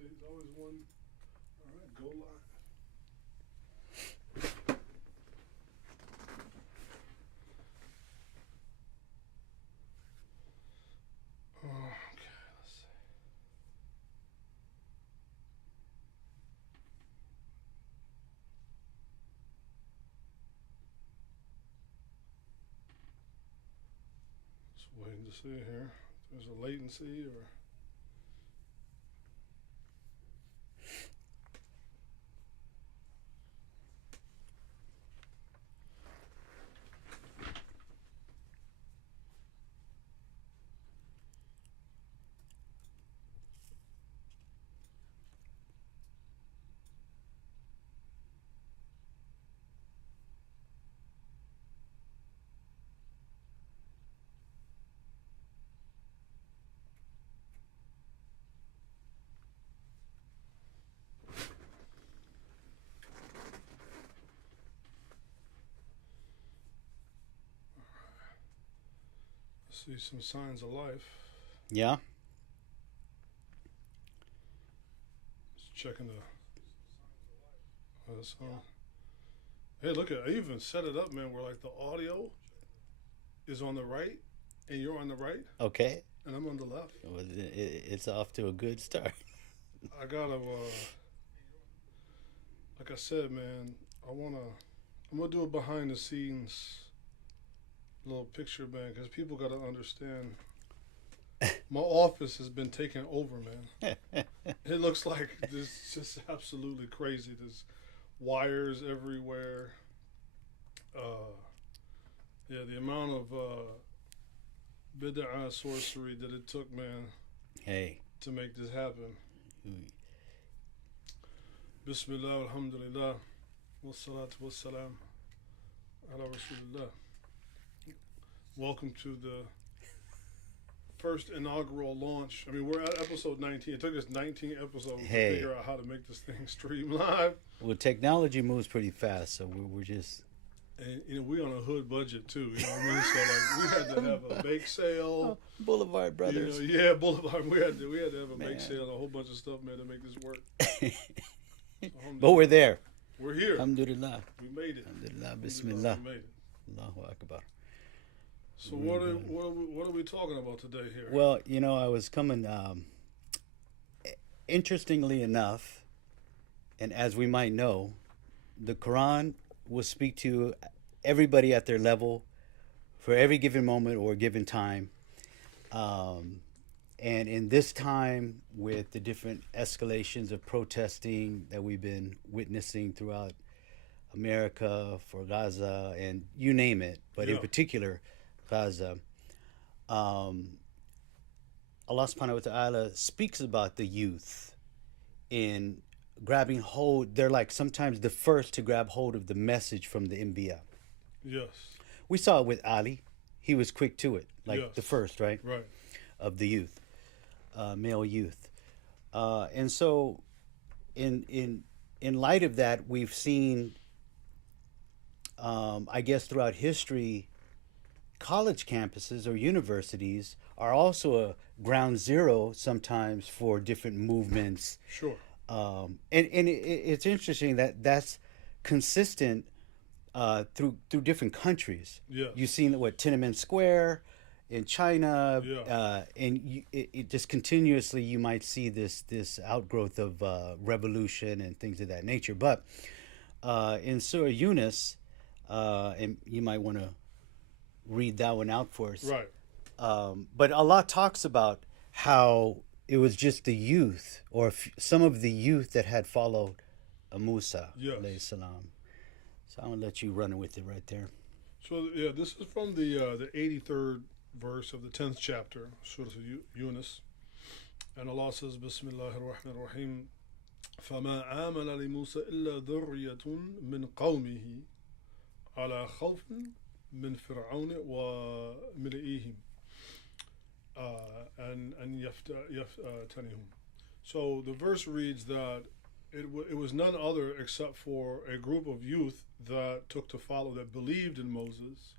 see, there's always one. All right, go live. Okay, let's see. Just waiting to see here. There's a latency or. See some signs of life. Yeah. Just checking the. Hey, look at I even set it up, man. Where like the audio is on the right, and you're on the right, Okay. and I'm on the left. Well, it's off to a good start. I gotta, like I said, man. I'm gonna do a behind the scenes little picture, man, because people gotta understand. My office has been taken over, man. It looks like this just absolutely crazy. There's wires everywhere. Yeah, the amount of bid'ah sorcery that it took, man, Hey. to make this happen. Bismillah, alhamdulillah, wassalatu wassalam ala rasulillah. Welcome to the first inaugural launch. I mean, we're at episode 19. It took us 19 episodes to figure out how to make this thing stream live. Well, technology moves pretty fast, so we're just. And we on a hood budget too. You know what I mean? So like, we had to have a bake sale. Boulevard Brothers. You know, yeah, Boulevard. We had to have a bake sale and a whole bunch of stuff, man, to make this work. So, But we're there. We're here. Alhamdulillah. We made it. Alhamdulillah. Bismillah. We made it. Allahu Akbar. So what are we talking about today here? Well, you know, I was coming. Interestingly enough, and as we might know, the Quran will speak to everybody at their level for every given moment or given time. And in this time, with the different escalations of protesting that we've been witnessing throughout America for Gaza and you name it, but in particular, Gaza, Allah subhanahu wa ta'ala speaks about the youth in grabbing hold. They're like sometimes the first to grab hold of the message from the Anbiya. Yes. We saw it with Ali. He was quick to it, like the first, right? Right. Of the youth, male youth. And so in light of that, we've seen, I guess throughout history, college campuses or universities are also a ground zero sometimes for different movements. Sure. And it's interesting that that's consistent through different countries. Yes. You've seen what Tiananmen Square in China, Yeah. and it just continuously you might see this outgrowth of revolution and things of that nature. But in Surah Yunus, and you might want to read that one out for us. Right. But Allah talks about how it was just the youth, or some of the youth that had followed Musa, alayhi salam. So I'm gonna let you run with it right there. So yeah, this is from the 83rd verse of the 10th chapter, Surah Yunus, and Allah says, Bismillah ar-Rahman ar-Rahim. فما آمن لموسى إلا ذرية من قومه على خوف من فرعون وملئهم and يفتنهم. So the verse reads that it was none other except for a group of youth that took to follow, that believed in Moses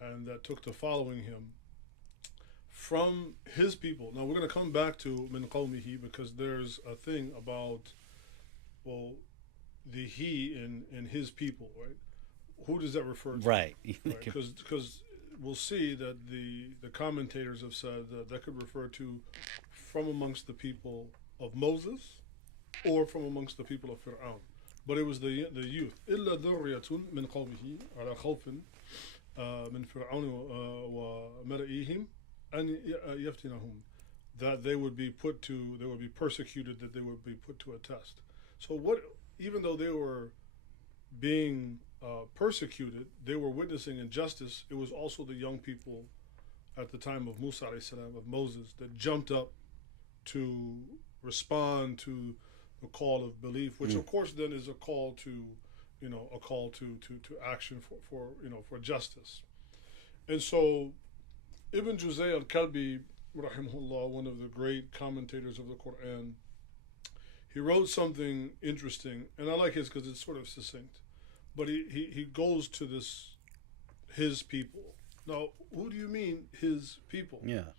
and that took to following him from his people. Now we're going to come back to min qawmihi because there's a thing about, well, the he in his people, right? Who does that refer to? Right. Because we'll see that the commentators have said that that could refer to from amongst the people of Moses or from amongst the people of Fir'aun. But it was the youth. إِلَّا ذُرِّيَةٌ مِنْ قَوْمِهِ عَلَى خَوْفٍ مِنْ فِرْعَوْنِ وَمَلَئِهِمْ أَنْ يَفْتِنَهُمْ, that they would be persecuted, that they would be put to a test. So even though they were being persecuted, they were witnessing injustice. It was also the young people at the time of Musa alayhi salam, of Moses, that jumped up to respond to the call of belief, which of course then is a call to action for justice. And so Ibn Juzay al-Kalbi, rahimahullah, one of the great commentators of the Quran, he wrote something interesting, and I like his because it's sort of succinct. But he goes to his people. Now, who do you mean his people? Yeah.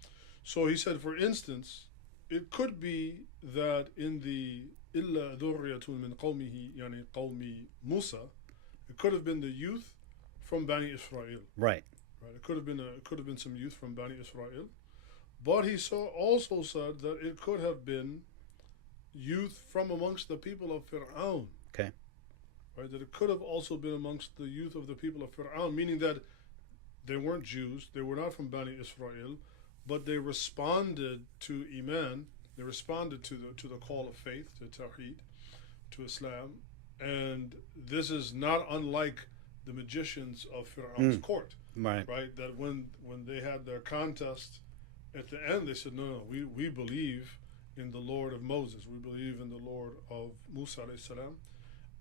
So he said, for instance, it could be that in the إِلَّا ذُرِّيَةٌ مِنْ قَوْمِهِ يعني قَوْمِ Musa, it could have been the youth from Bani Israel. Right. Right. It could have been some youth from Bani Israel. But he also said that it could have been youth from amongst the people of Fir'aun. Okay. Right, that it could have also been amongst the youth of the people of Fir'aun, meaning that they weren't Jews, they were not from Bani Israel, but they responded to Iman, they responded to the call of faith, to Tawheed, to Islam, and this is not unlike the magicians of Fir'aun's court. Right. Right, that when they had their contest, at the end they said, no, we believe in the Lord of Moses, we believe in the Lord of Musa alayhi salam.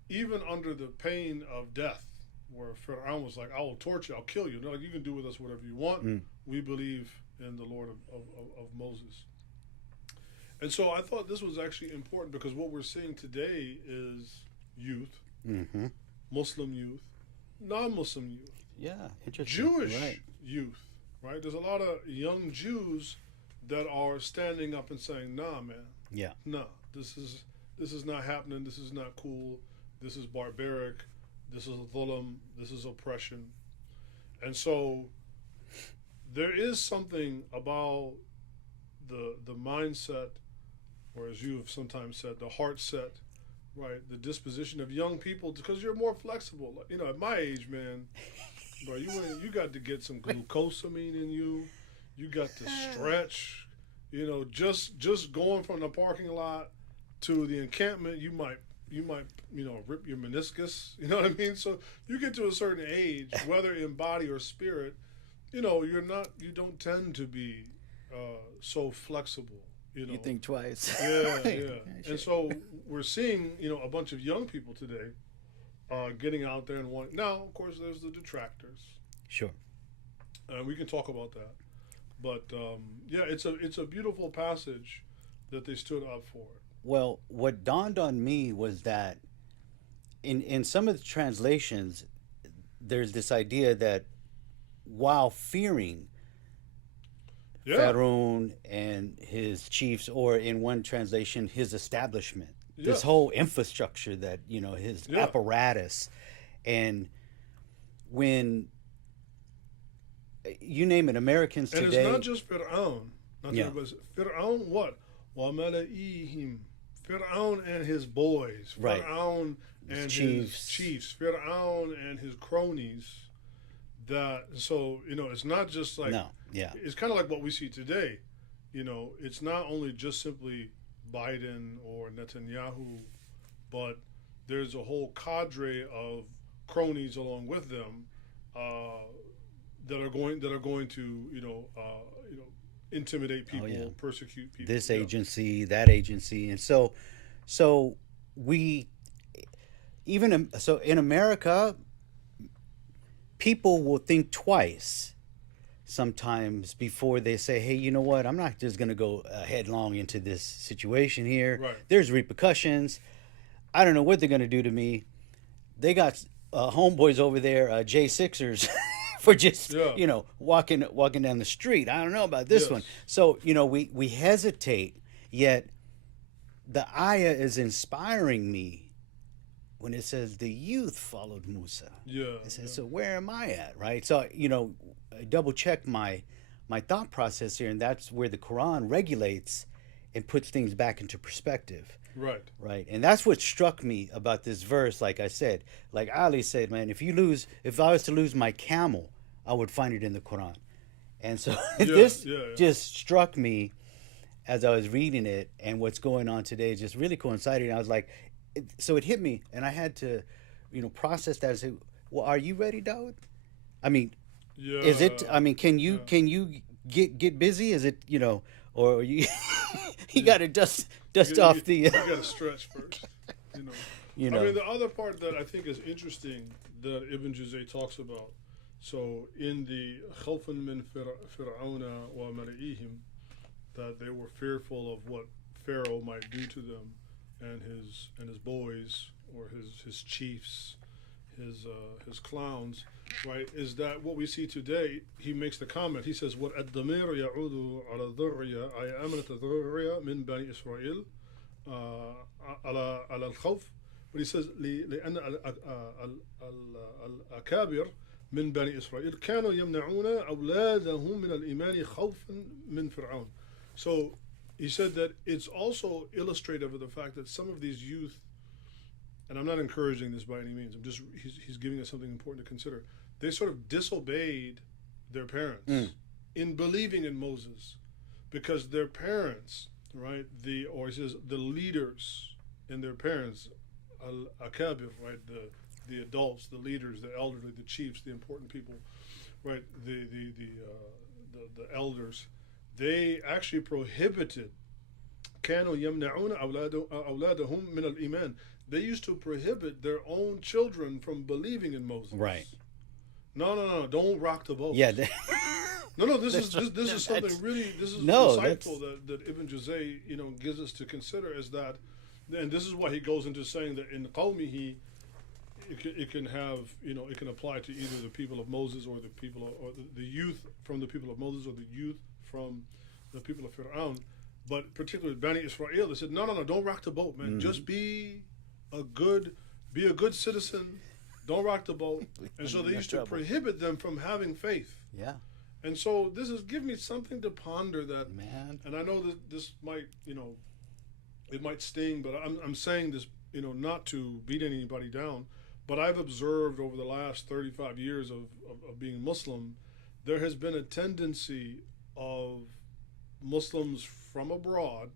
Even under the pain of death, where Fir'aun was like, I will torture you, I'll kill you. They're like, you can do with us whatever you want. We believe in the Lord of Moses. And so I thought this was actually important because what we're seeing today is youth, Muslim youth, non-Muslim youth. Yeah, interesting. Jewish youth, right? There's a lot of young Jews that are standing up and saying, nah, man. Yeah. Nah, this is not happening, this is not cool. This is barbaric. This is dhulam. This is oppression. And so there is something about the mindset, or as you have sometimes said, the heart set, right? The disposition of young people, because you're more flexible. You know, at my age, man, bro, you got to get some glucosamine in you. You got to stretch. You know, just going from the parking lot to the encampment, you might rip your meniscus, you know what I mean? So you get to a certain age, whether in body or spirit, you don't tend to be so flexible, you know. You think twice. Yeah. And so we're seeing, a bunch of young people today getting out there and wanting. Now, of course, there's the detractors. Sure. And we can talk about that. But, it's a beautiful passage that they stood up for. Well, what dawned on me was that in some of the translations, there's this idea that while fearing Pharaoh and his chiefs, or in one translation, his establishment, this whole infrastructure that, his apparatus, and when you name it, Americans today. And it's not just Fir'aun. Fir'aun what? وَمَلَئِهِمْ. Fir'aun and his boys. Right. Fir'aun and his chiefs. Fir'aun and his cronies. So, it's not just like. No, yeah. It's kind of like what we see today. It's not only just simply Biden or Netanyahu, but there's a whole cadre of cronies along with them that are going to, intimidate people, persecute people. This agency, that agency, and so in America, people will think twice sometimes before they say, hey, you know what, I'm not just going to go headlong into this situation here. Right. There's repercussions. I don't know what they're going to do to me. They got homeboys over there, J6ers, for just Yeah. walking down the street. I don't know about this one. Yes. So we hesitate, yet the ayah is inspiring me when it says the youth followed Musa. Yeah. It says, Yeah. so where am I at, right? So I double check my thought process here, and that's where the Quran regulates and puts things back into perspective. Right. Right. And that's what struck me about this verse. Like I said, like Ali said, man, if I was to lose my camel, I would find it in the Quran. And so this just struck me as I was reading it, and what's going on today just really coincided. I was like, so it hit me, and I had to, process that and say, well, are you ready, Dawud? I mean, Yeah. is it, I mean, can you get busy? Is it, or you, you got to dust off the. You got to stretch first. I mean, the other part that I think is interesting that Ibn Juzay talks about. So in the khawfan min fir'auna wa mala'ihim, that they were fearful of what Pharaoh might do to them and his boys, or his chiefs, his clowns, right? Is that what we see today? He makes the comment. He says, "What ad-damir ya'udu ala dhurriya ay amanat dhurriya min bani Israel ala al-khawf." But he says, لأن الأكابر من بني إسرائيل كانوا يمنعون أولادهم من الإيمان خوفا من فرعون. So he said that it's also illustrative of the fact that some of these youth, and I'm not encouraging this by any means, he's giving us something important to consider. They sort of disobeyed their parents in believing in Moses, because their parents, right, he says the leaders in their parents, al-akabir, right, the adults, the leaders, the elderly, the chiefs, the important people, right, the elders, they actually prohibited. كانوا يمنعون أولادهم من الإيمان. They used to prohibit their own children from believing in Moses. Right. No, don't rock the boat. Yeah. No. This is something really. This is insightful that Ibn Juzay gives us to consider, is that, and this is why he goes into saying that in qawmihi, it can have it can apply to either the people of Moses or the people or the youth from the people of Moses, or the youth from the people of Fir'aun. But particularly Bani Israel, they said, no, don't rock the boat, man. Just be a good citizen. Don't rock the boat. And so they used to prohibit them from having faith. Yeah. And so this is giving me something to ponder, that, man. and I know that this might, it might sting, but I'm saying this, not to beat anybody down, but I've observed over the last 35 years of being Muslim, there has been a tendency of Muslims from abroad,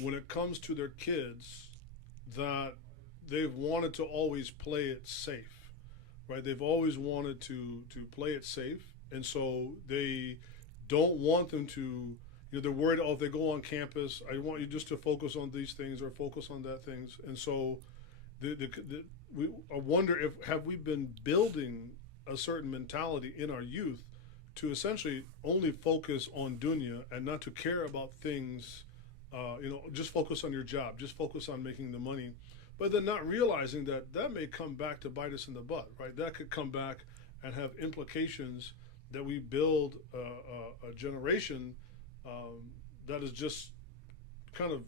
when it comes to their kids, that they've wanted to always play it safe, right? They've always wanted to play it safe, and so they don't want them to, they're worried, if they go on campus, I want you just to focus on these things or focus on that things. And so I wonder have we been building a certain mentality in our youth to essentially only focus on dunya and not to care about things, just focus on your job, just focus on making the money, but then not realizing that may come back to bite us in the butt, right? That could come back and have implications, that we build a generation that is just kind of,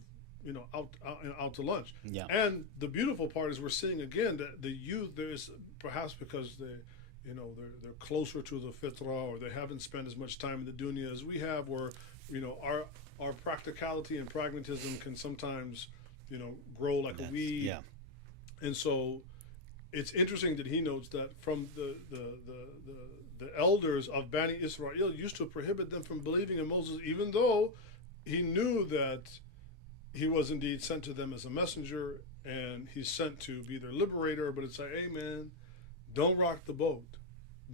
out to lunch. Yeah. And the beautiful part is we're seeing again that the youth, there is, perhaps because they're closer to the fitra, or they haven't spent as much time in the dunya as we have, where our practicality and pragmatism can sometimes grow like a weed. Yeah. And so it's interesting that he notes that from the elders of Bani Israel used to prohibit them from believing in Moses, even though he knew that he was indeed sent to them as a messenger, and he's sent to be their liberator. But it's like, hey man, don't rock the boat.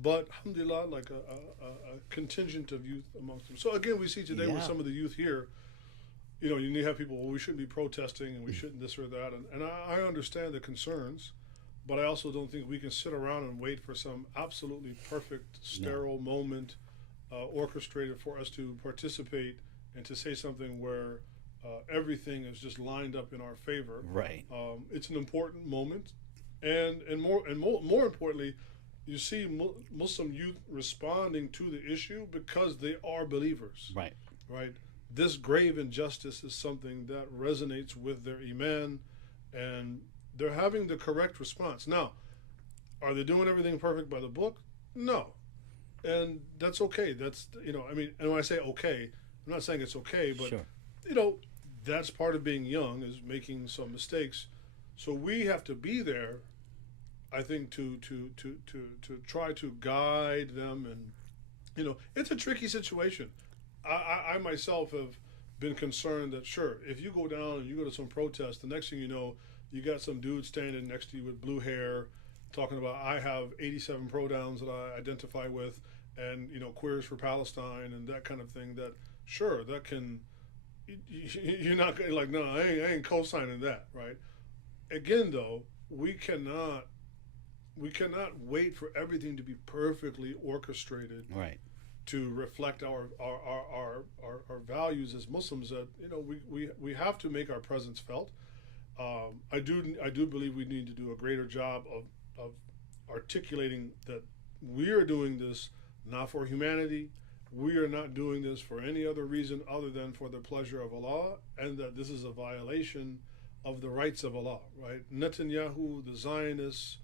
But alhamdulillah, like a contingent of youth amongst them. So again, we see today with some of the youth here, you have people, well, we shouldn't be protesting and we shouldn't this or that. And I understand the concerns, but I also don't think we can sit around and wait for some absolutely perfect, sterile moment orchestrated for us to participate and to say something where everything is just lined up in our favor. Right. It's an important moment, and more importantly, you see Muslim youth responding to the issue because they are believers, Right. right? This grave injustice is something that resonates with their iman, and they're having the correct response. Now, are they doing everything perfect by the book? No, and that's okay. That's, I mean, and when I say okay, I'm not saying it's okay, but Sure. you know, that's part of being young, is making some mistakes. So we have to be there, I think, to try to guide them, and it's a tricky situation. I myself have been concerned that, sure, if you go down and you go to some protest, the next thing you know, you got some dude standing next to you with blue hair, talking about, I have 87 pronouns that I identify with, and queers for Palestine and that kind of thing. That, sure, that can, you're not like, no, I ain't co-signing that, right? Again, though, we cannot wait for everything to be perfectly orchestrated Right. to reflect our values as Muslims. That we have to make our presence felt. I do believe we need to do a greater job of articulating that we are doing this not for humanity. We are not doing this for any other reason other than for the pleasure of Allah, and that this is a violation of the rights of Allah. Right? Netanyahu, the Zionists,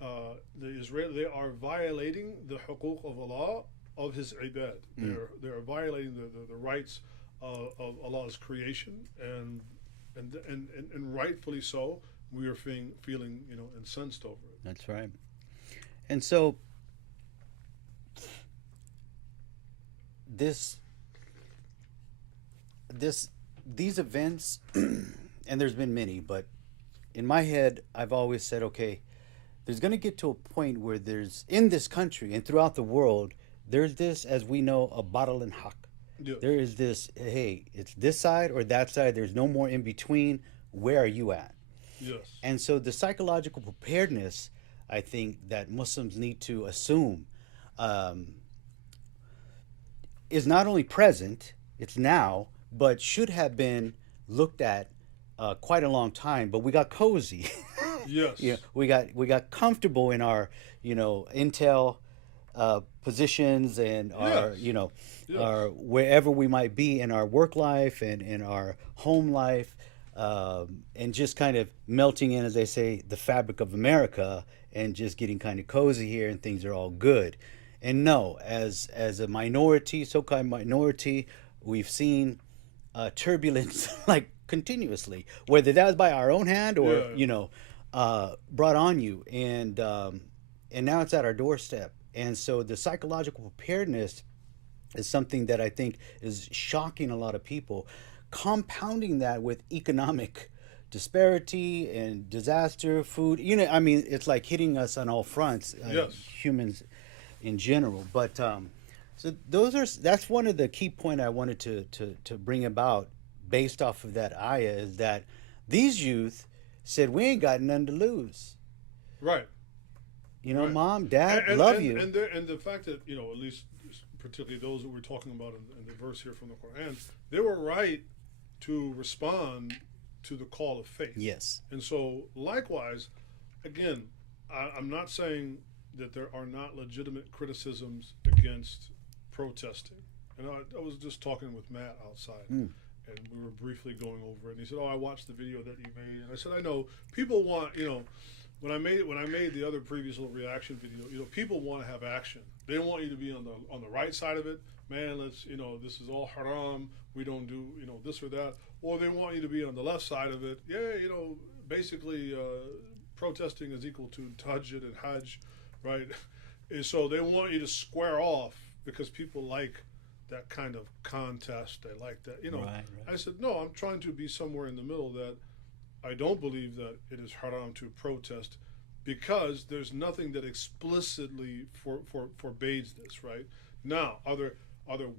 the Israel, they are violating the huquq of Allah, of His ibad. They're violating the rights of Allah's creation, and rightfully so. We are feeling incensed over it. That's right. And so these events, and there's been many, but in my head, I've always said, okay, there's going to get to a point where there's, in this country and throughout the world, there's this, as we know, a battle in haq. Yeah. There is this, hey, it's this side or that side. There's no more in between. Where are you at? Yes. And so the psychological preparedness, I think, that Muslims need to assume is not only present, it's now, but should have been looked at quite a long time. But we got cozy. Yes. We got comfortable in our intel positions, and our Yes. our wherever we might be in our work life and in our home life, and just kind of melting in, as they say, the fabric of America, and just getting kind of cozy here, and things are all good. And no, as a minority, so-called minority, we've seen turbulence like continuously, whether that was by our own hand or brought on you, and now it's at our doorstep. And so the psychological preparedness is something that I think is shocking a lot of people, compounding that with economic disparity and disaster, food. I mean, it's like hitting us on all fronts, Yes. humans in general. But so that's one of the key point I wanted to bring about based off of that ayah, is that these youth said, we ain't got nothing to lose. Right. Right. Mom, Dad, love you. And the fact that, at least particularly those that we're talking about in the verse here from the Quran, they were right to respond to the call of faith. Yes. And so, likewise, again, I'm not saying that there are not legitimate criticisms against protesting. And I was just talking with Matt outside, and we were briefly going over it. And he said, "Oh, I watched the video that you made." And I said, "I know people want, when I made the other previous little reaction video, people want to have action. They want you to be on the right side of it. Man, let's, this is all haram. We don't do, this or that. Or they want you to be on the left side of it. Yeah, basically protesting is equal to tahajjud and hajj, right? And so they want you to square off because people like that kind of contest. They like that, Right. I said, no, I'm trying to be somewhere in the middle, that I don't believe that it is haram to protest, because there's nothing that explicitly forbids this, right? Now, are there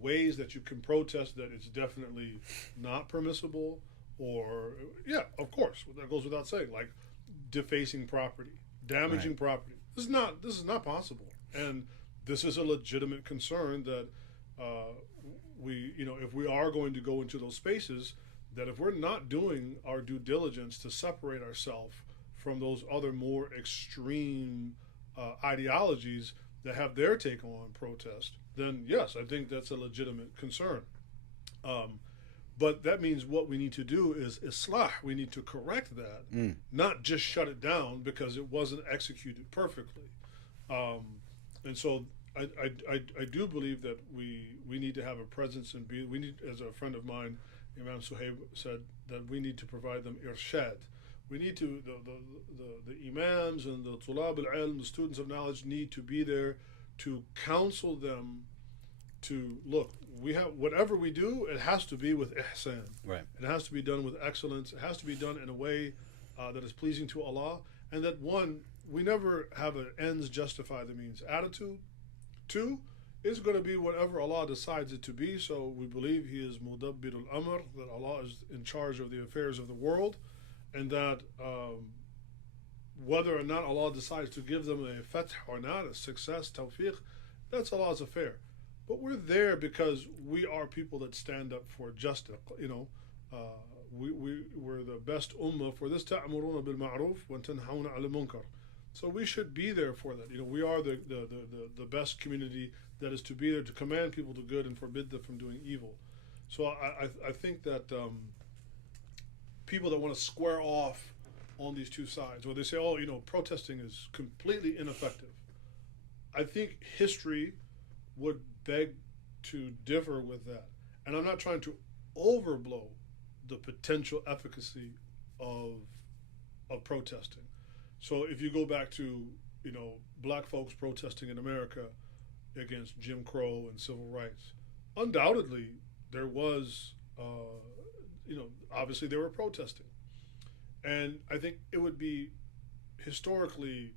ways that you can protest that it's definitely not permissible? Or, yeah, of course, that goes without saying, like defacing property, damaging property. This is not possible. And this is a legitimate concern that if we are going to go into those spaces, that if we're not doing our due diligence to separate ourselves from those other more extreme ideologies that have their take on protest, then yes, I think that's a legitimate concern. Um, but that means what we need to do is islah. We need to correct that, not just shut it down because it wasn't executed perfectly. And so I do believe that we need to have a presence and be. We need, as a friend of mine, Imam Suhaib, said, that we need to provide them irshad. We need to, the imams and the tulab al-ilm, the students of knowledge, need to be there to counsel them to look. We have, whatever we do, it has to be with ihsan. Right. It has to be done with excellence. It has to be done in a way that is pleasing to Allah, and that one, we never have an ends justify the means attitude. Two, it's going to be whatever Allah decides it to be. So we believe He is Mudabbir al-Amr, that Allah is in charge of the affairs of the world, and that whether or not Allah decides to give them a fath or not, a success, tawfiq, that's Allah's affair. But we're there because we are people that stand up for justice. You know, we're the best ummah for this. Ta'muruna bil ma'ruf wa tanhauna 'anil munkar. So we should be there for that. You know, we are the best community that is to be there to command people to good and forbid them from doing evil. So I think that people that want to square off on these two sides, or they say, oh, you know, protesting is completely ineffective. I think history would beg to differ with that. And I'm not trying to overblow the potential efficacy of protesting. So if you go back to, you know, black folks protesting in America against Jim Crow and civil rights, undoubtedly there was, you know, obviously they were protesting. And I think it would be historically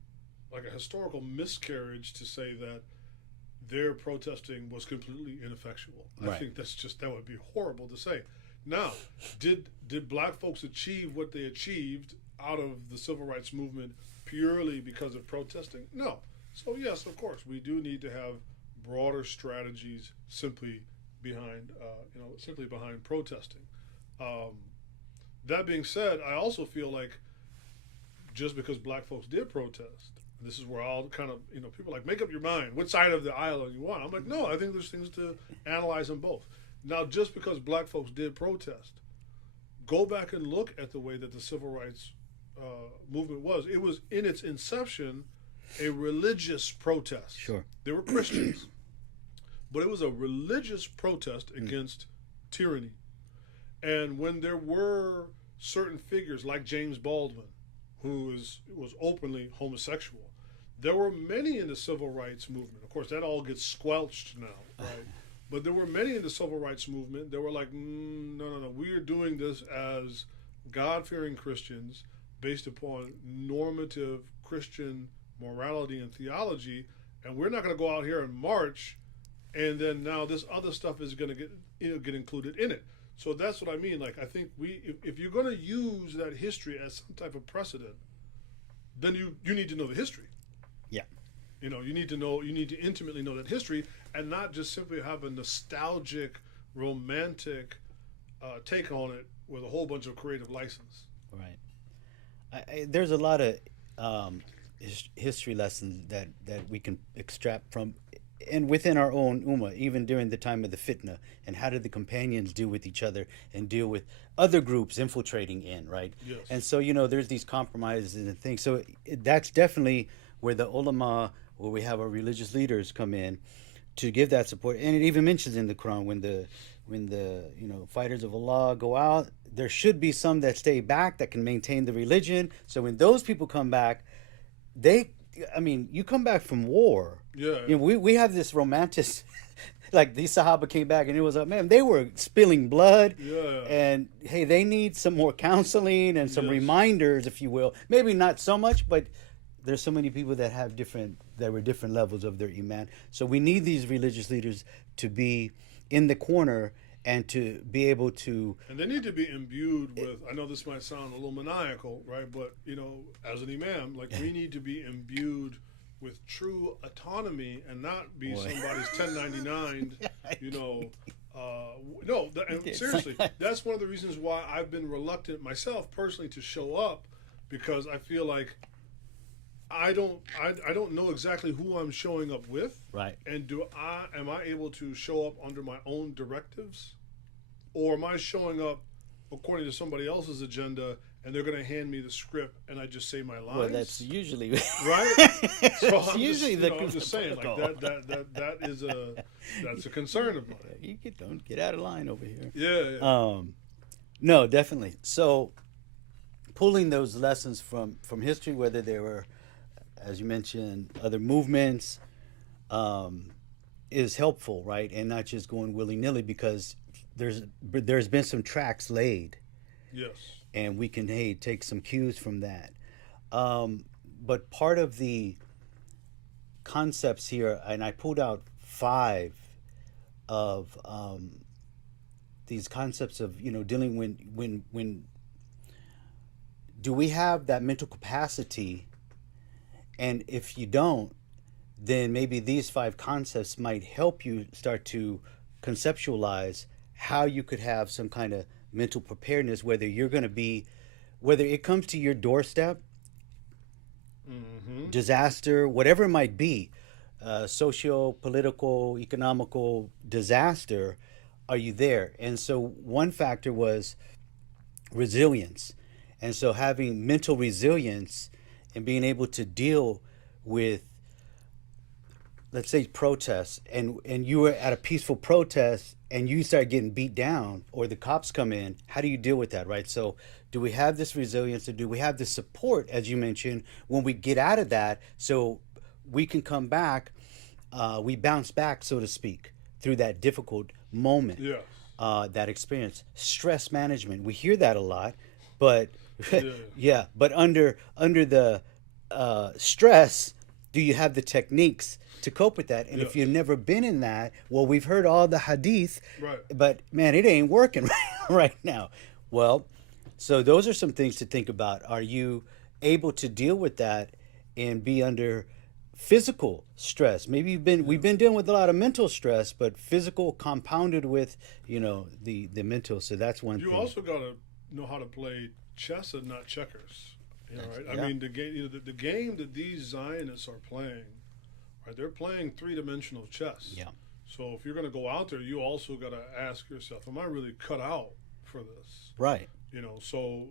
like a historical miscarriage to say that their protesting was completely ineffectual. I think that would be horrible to say. Now, did black folks achieve what they achieved out of the civil rights movement purely because of protesting? No. So yes, of course, we do need to have broader strategies simply behind, simply behind protesting. That being said, I also feel like just because black folks did protest, this is where I'll kind of, you know, people are like, make up your mind. Which side of the aisle you want? I'm like, no, I think there's things to analyze them both. Now, just because black folks did protest, go back and look at the way that the civil rights movement was. It was, in its inception, a religious protest. Sure. They were Christians. But it was a religious protest against tyranny. And when there were certain figures like James Baldwin, who was openly homosexual, there were many in the civil rights movement. Of course, that all gets squelched now, right? But there were many in the civil rights movement that were like, no, we are doing this as God-fearing Christians based upon normative Christian morality and theology, and we're not going to go out here and march, and then now this other stuff is going to get included in it. So that's what I mean. Like, I think if you're going to use that history as some type of precedent, then you need to know the history. Yeah. You know, you need to intimately know that history, and not just simply have a nostalgic, romantic take on it with a whole bunch of creative license. Right. There's a lot of history lessons that we can extract from, and within our own ummah, even during the time of the fitna, and how did the companions deal with each other and deal with other groups infiltrating in, right? Yes. And so, you know, there's these compromises and things. So that's definitely where the ulama, where we have our religious leaders come in to give that support. And it even mentions in the Quran when the fighters of Allah go out, there should be some that stay back that can maintain the religion. So when those people come back, you come back from war. Yeah. You know, we have this romantic, like these Sahaba came back and it was like, man, they were spilling blood. Yeah. And hey, they need some more counseling and some reminders, if you will. Maybe not so much, but there's so many people that were different levels of their iman. So we need these religious leaders to be in the corner and to be able to... And they need to be imbued with, I know this might sound a little maniacal, right? But, you know, as an imam, like, we need to be imbued with true autonomy and not be somebody's 1099, you know. Seriously, that's one of the reasons why I've been reluctant myself personally to show up, because I feel like I don't know exactly who I'm showing up with, Right. and am I able to show up under my own directives, or am I showing up according to somebody else's agenda, and they're going to hand me the script and I just say my lines? Well, that's usually right. So that's I'm usually just, the I'm just saying like that is that's a concern of mine. Don't get out of line over here. Yeah. No, definitely. So pulling those lessons from history, whether they were, as you mentioned, other movements, is helpful, right? And not just going willy nilly, because there's been some tracks laid, Yes. and we can take some cues from that. But part of the concepts here, and I pulled out 5 of these concepts of dealing when do we have that mental capacity, and if you don't, then maybe these 5 concepts might help you start to conceptualize how you could have some kind of mental preparedness, whether it comes to your doorstep, disaster, whatever it might be, socio, political, economical disaster, are you there? And so one factor was resilience. And so having mental resilience and being able to deal with, let's say, protests, and you were at a peaceful protest and you start getting beat down, or the cops come in, how do you deal with that, right? So do we have this resilience, or do we have the support, as you mentioned, when we get out of that, so we can come back, we bounce back, so to speak, through that difficult moment, Yes. that experience. Stress management, we hear that a lot, but Yeah. but under the stress, do you have the techniques to cope with that? And if Yes. you've never been in that, well, we've heard all the hadith, Right. but man, it ain't working right now. Well, so those are some things to think about. Are you able to deal with that and be under physical stress? Maybe we've been dealing with a lot of mental stress, but physical compounded with the mental. So that's one You thing. also got to know how to play chess and not checkers. Right? Yeah. I mean, the game, the game that these Zionists are playing, right? They're playing 3-dimensional chess. Yeah. So if you're going to go out there, you also got to ask yourself, am I really cut out for this? Right. So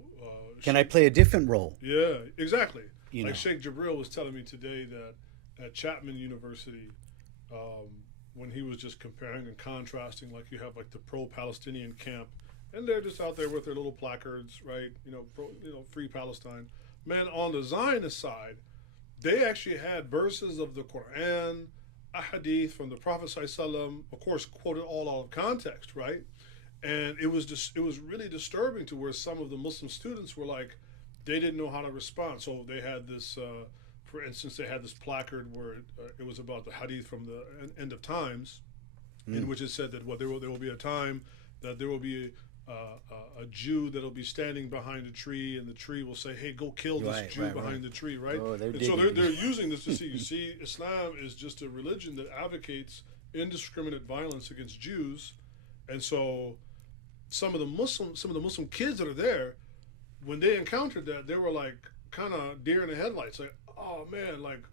Can I play a different role? Yeah, exactly. You like know. Sheikh Jabril was telling me today that at Chapman University, when he was just comparing and contrasting, like you have like the pro-Palestinian camp, and they're just out there with their little placards, right? Free Palestine. Man, on the Zionist side, they actually had verses of the Quran, a hadith from the Prophet ﷺ, of course, quoted all out of context, right? And it was really disturbing to where some of the Muslim students were like, they didn't know how to respond. So they had this, for instance, they had this placard where it was about the hadith from the end of times, in which it said that there will be a time that there will be a Jew that'll be standing behind a tree, and the tree will say, "Hey, go kill this Jew behind the tree," right? Oh, and so they're using this to see. You see, Islam is just a religion that advocates indiscriminate violence against Jews, and so some of the Muslim kids that are there, when they encountered that, they were like kind of deer in the headlights, like, "Oh man, like,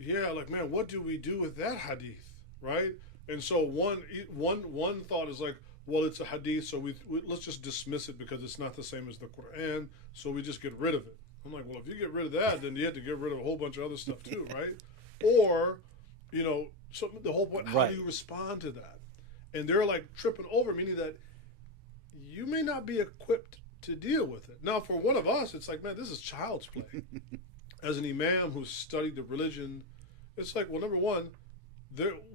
yeah, like man, what do we do with that hadith, right?" And so one thought is like, well, it's a hadith, so we let's just dismiss it because it's not the same as the Quran, so we just get rid of it. I'm like, well, if you get rid of that, then you have to get rid of a whole bunch of other stuff too, right? Or, so the whole point, how do you respond to that? And they're like tripping over, meaning that you may not be equipped to deal with it. Now, for one of us, it's like, man, this is child's play. As an imam who's studied the religion, it's like, well, number one,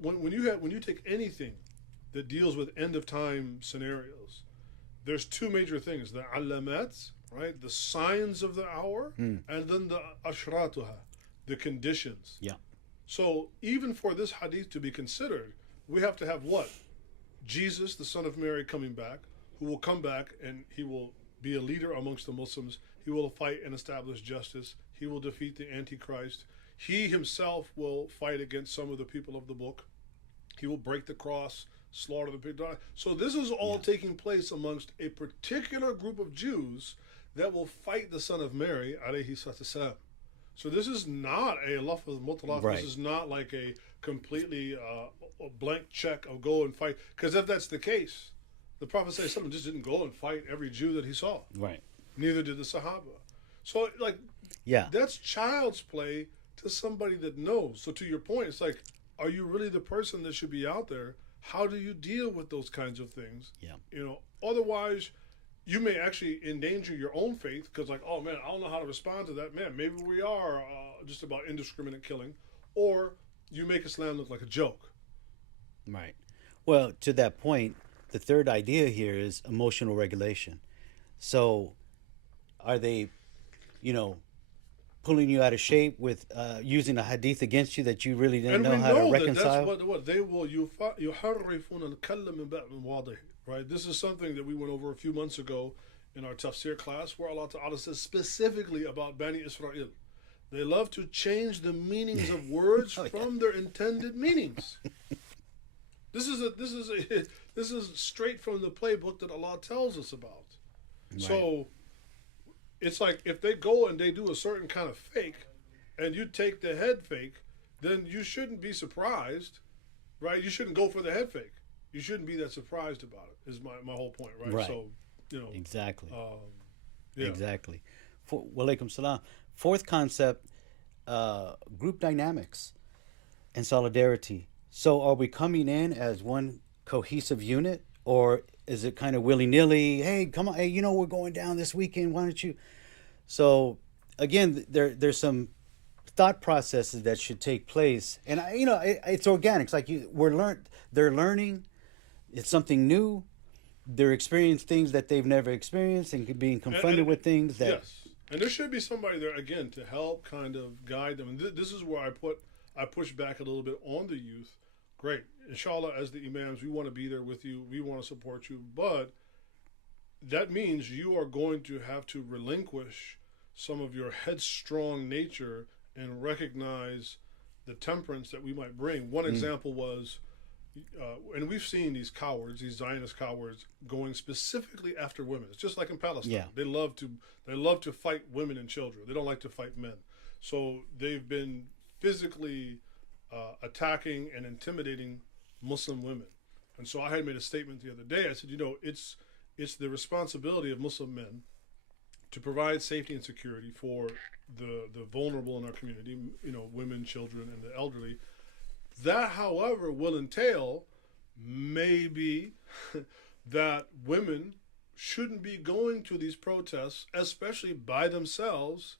when you take anything that deals with end of time scenarios, there's 2 major things: the alamat, right, the signs of the hour, and then the ashratuha, the conditions. Yeah. So even for this hadith to be considered, we have to have what? Jesus, the son of Mary, coming back, who will come back and he will be a leader amongst the Muslims. He will fight and establish justice. He will defeat the Antichrist. He himself will fight against some of the people of the book. He will break the cross, slaughter the pig. So this is all taking place amongst a particular group of Jews that will fight the son of Mary, alayhi salatu salam. So this is not a lafaz mutlaq. Right. This is not like a completely a blank check of go and fight. Because if that's the case, the Prophet ﷺ just didn't go and fight every Jew that he saw. Right. Neither did the Sahaba. So like, Yeah. that's child's play to somebody that knows. So to your point, it's like, are you really the person that should be out there? How do you deal with those kinds of things? Yeah. You know, otherwise, you may actually endanger your own faith because, like, oh man, I don't know how to respond to that. Man, maybe we are just about indiscriminate killing, or you make Islam look like a joke. Right. Well, to that point, the third idea here is emotional regulation. So, are they, you know, pulling you out of shape with using a hadith against you that you really didn't know how to reconcile? That's what they will يحرفون الكلم من بعد مواضعه. Right. This is something that we went over a few months ago in our tafsir class, where Allah Ta'ala says specifically about Bani Israel. They love to change the meanings of words from their intended meanings. This is straight from the playbook that Allah tells us about. Right. So it's like if they go and they do a certain kind of fake, and you take the head fake, then you shouldn't be surprised, right? You shouldn't go for the head fake. You shouldn't be that surprised about it. Is my whole point, right? Right. So, you know, exactly. Yeah. Exactly. Walaikum salam. Fourth concept, group dynamics and solidarity. So are we coming in as one cohesive unit, or is it kind of willy-nilly? Hey, come on. Hey, you know, we're going down this weekend. Why don't you? So again, there's some thought processes that should take place. And, it's organic. It's like they're learning. It's something new. They're experiencing things that they've never experienced and being confronted with things that... Yes. And there should be somebody there, again, to help kind of guide them. And this is where I push back a little bit on the youth. Great. Inshallah, as the imams, we want to be there with you. We want to support you. But that means you are going to have to relinquish some of your headstrong nature and recognize the temperance that we might bring. One example was... and we've seen these cowards, these Zionist cowards, going specifically after women. It's just like in Palestine. Yeah. They love to fight women and children. They don't like to fight men. So they've been physically attacking and intimidating Muslim women. And so I had made a statement the other day. I said, it's the responsibility of Muslim men to provide safety and security for the vulnerable in our community, women, children, and the elderly. That, however, will entail maybe that women shouldn't be going to these protests, especially by themselves,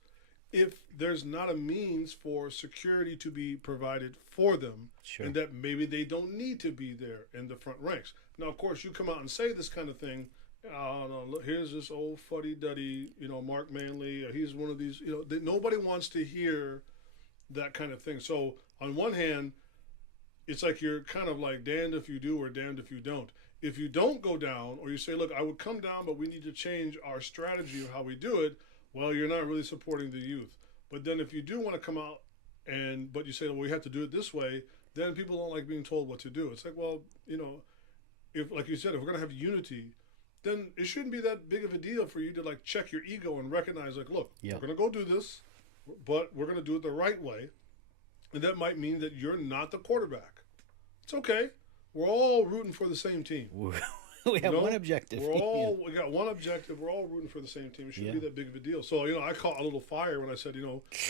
if there's not a means for security to be provided for them. Sure. And that maybe they don't need to be there in the front ranks. Now, of course, you come out and say this kind of thing. Oh, no, look, here's this old fuddy-duddy, Marc Manley. He's one of these, nobody wants to hear that kind of thing. So on one hand, it's like you're kind of like damned if you do or damned if you don't. If you don't go down, or you say, look, I would come down, but we need to change our strategy of how we do it, well, you're not really supporting the youth. But then if you do want to come out, but you say, well, we have to do it this way, then people don't like being told what to do. It's like, well, if, like you said, if we're going to have unity, then it shouldn't be that big of a deal for you to like check your ego and recognize, like, look, we're going to go do this, but we're going to do it the right way. And that might mean that you're not the quarterback. It's okay. We're all rooting for the same team. We have one objective. We got one objective. We're all rooting for the same team. It shouldn't be that big of a deal. So, I caught a little fire when I said,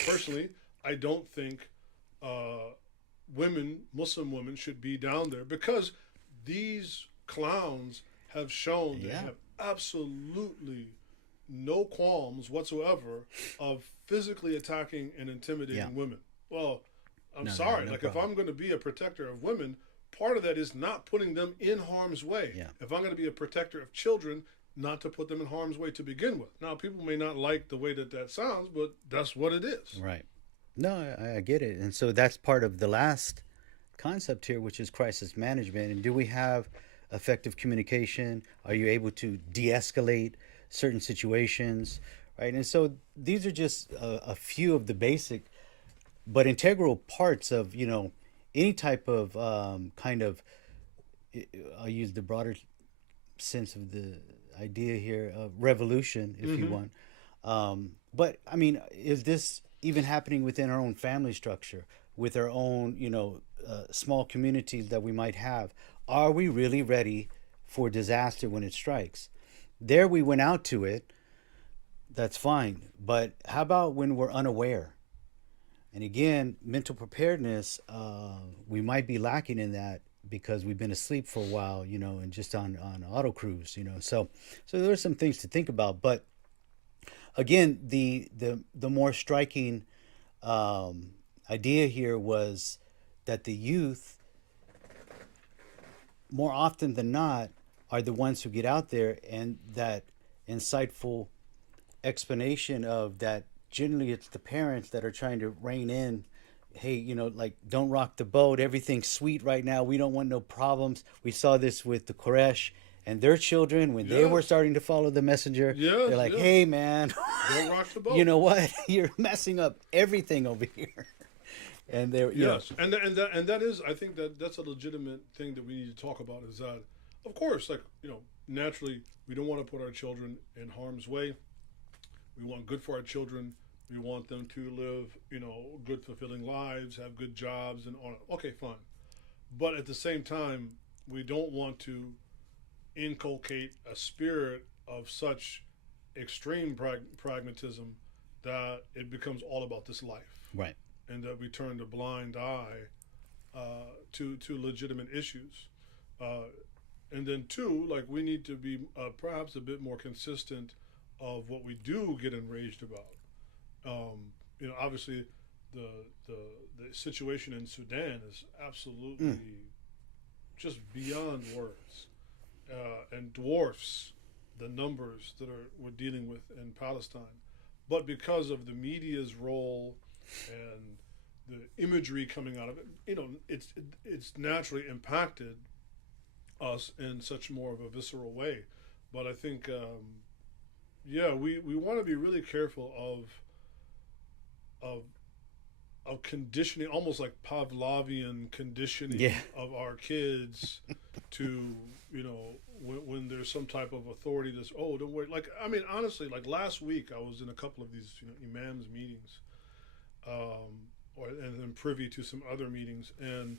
personally, I don't think Muslim women should be down there, because these clowns have shown they have absolutely no qualms whatsoever of physically attacking and intimidating women. Well, I'm sorry. No problem. If I'm going to be a protector of women, part of that is not putting them in harm's way. Yeah. If I'm going to be a protector of children, not to put them in harm's way to begin with. Now, people may not like the way that sounds, but that's what it is. Right. No, I get it. And so that's part of the last concept here, which is crisis management. And do we have effective communication? Are you able to de-escalate certain situations? Right. And so these are just a few of the basic but integral parts of, any type of I'll use the broader sense of the idea here of revolution, if you want. But I mean, is this even happening within our own family structure, with our own, small communities that we might have. Are we really ready for disaster when it strikes? There we went out to it. That's fine. But how about when we're unaware? And again, mental preparedness, we might be lacking in that because we've been asleep for a while, and just on auto cruise, So there are some things to think about. But again, the more striking idea here was that the youth, more often than not, are the ones who get out there, and that insightful explanation of that generally it's the parents that are trying to rein in, hey, like, don't rock the boat, everything's sweet right now, we don't want no problems. We saw this with the Quraysh and their children when they were starting to follow the messenger. They're like, hey man, don't rock the boat. You know what, you're messing up everything over here. And they're and that is, I think that's a legitimate thing that we need to talk about, is that, of course, like, naturally we don't want to put our children in harm's way. We want good for our children. We want them to live, good, fulfilling lives, have good jobs, and all. Okay, fine. But at the same time, we don't want to inculcate a spirit of such extreme pragmatism that it becomes all about this life, right? And that we turn a blind eye to legitimate issues. And then two, like, we need to be perhaps a bit more consistent of what we do get enraged about. Obviously, the situation in Sudan is absolutely just beyond words, and dwarfs the numbers that we're dealing with in Palestine. But because of the media's role and the imagery coming out of it, it's naturally impacted us in such more of a visceral way. But I think, we want to be really careful of conditioning, almost like Pavlovian conditioning of our kids to, when there's some type of authority that's, oh, don't worry. Like, I mean, honestly, like last week I was in a couple of these, imams meetings, and then privy to some other meetings, and